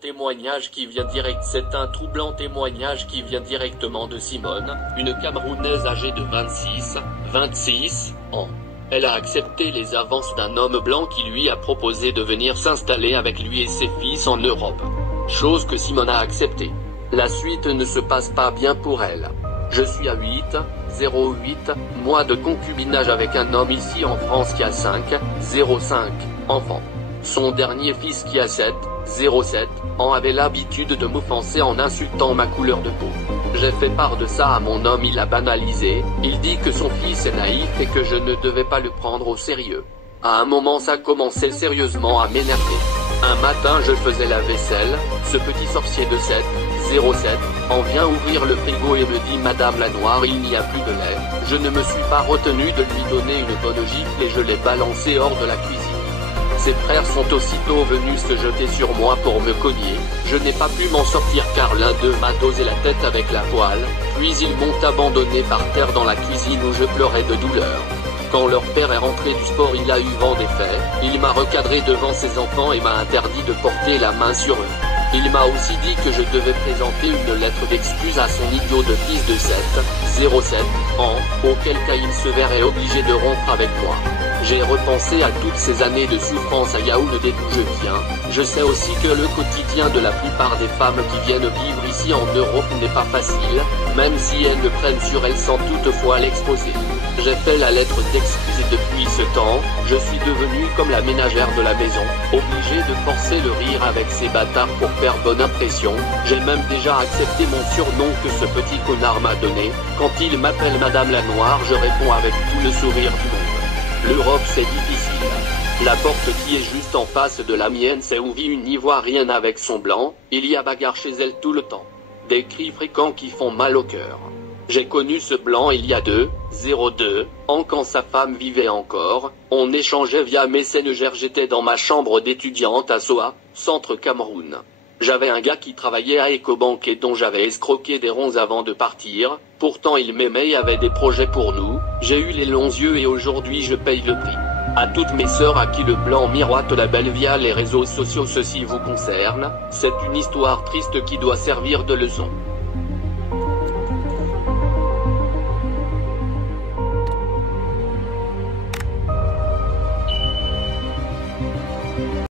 Témoignage qui vient direct. C'est un troublant témoignage qui vient directement de Simone, une Camerounaise âgée de 26 ans. Elle a accepté les avances d'un homme blanc qui lui a proposé de venir s'installer avec lui et ses fils en Europe. Chose que Simone a acceptée. La suite ne se passe pas bien pour elle. Je suis à 08 mois de concubinage avec un homme ici en France qui a 5 enfants. Son dernier fils qui a 7 ans avait l'habitude de m'offenser en insultant ma couleur de peau. J'ai fait part de ça à mon homme, il a banalisé, il dit que son fils est naïf et que je ne devais pas le prendre au sérieux. À un moment ça commençait sérieusement à m'énerver. Un matin je faisais la vaisselle, ce petit sorcier de 07 ans vient ouvrir le frigo et me dit: Madame la Noire, il n'y a plus de lait. Je ne me suis pas retenu de lui donner une bonne gifle et je l'ai balancé hors de la cuisine. Ses frères sont aussitôt venus se jeter sur moi pour me cogner. Je n'ai pas pu m'en sortir car l'un d'eux m'a dosé la tête avec la poêle, puis ils m'ont abandonné par terre dans la cuisine où je pleurais de douleur. Quand leur père est rentré du sport, il a eu vent des faits, il m'a recadré devant ses enfants et m'a interdit de porter la main sur eux. Il m'a aussi dit que je devais présenter une lettre d'excuse à son idiot de fils de 07 ans, auquel cas il se verrait obligé de rompre avec moi. J'ai repensé à toutes ces années de souffrance à Yaoundé d'où je viens. Je sais aussi que le quotidien de la plupart des femmes qui viennent vivre ici en Europe n'est pas facile, même si elles le prennent sur elles sans toutefois l'exposer. J'ai fait la lettre d'excuse et depuis ce temps, je suis devenu comme la ménagère de la maison, obligée de forcer le rire avec ces bâtards pour faire bonne impression. J'ai même déjà accepté mon surnom que ce petit connard m'a donné. Quand il m'appelle Madame la Noire, je réponds avec tout le sourire du monde. L'Europe c'est difficile. La porte qui est juste en face de la mienne, c'est où vit une Ivoirienne avec son blanc, il y a bagarre chez elle tout le temps. Des cris fréquents qui font mal au cœur. J'ai connu ce blanc il y a 02 ans quand sa femme vivait encore, on échangeait via Messenger, j'étais dans ma chambre d'étudiante à Soa, centre Cameroun. J'avais un gars qui travaillait à Ecobank et dont j'avais escroqué des ronds avant de partir, pourtant il m'aimait et avait des projets pour nous, j'ai eu les longs yeux et aujourd'hui je paye le prix. À toutes mes sœurs à qui le blanc miroite la belle via les réseaux sociaux, ceci vous concerne, c'est une histoire triste qui doit servir de leçon.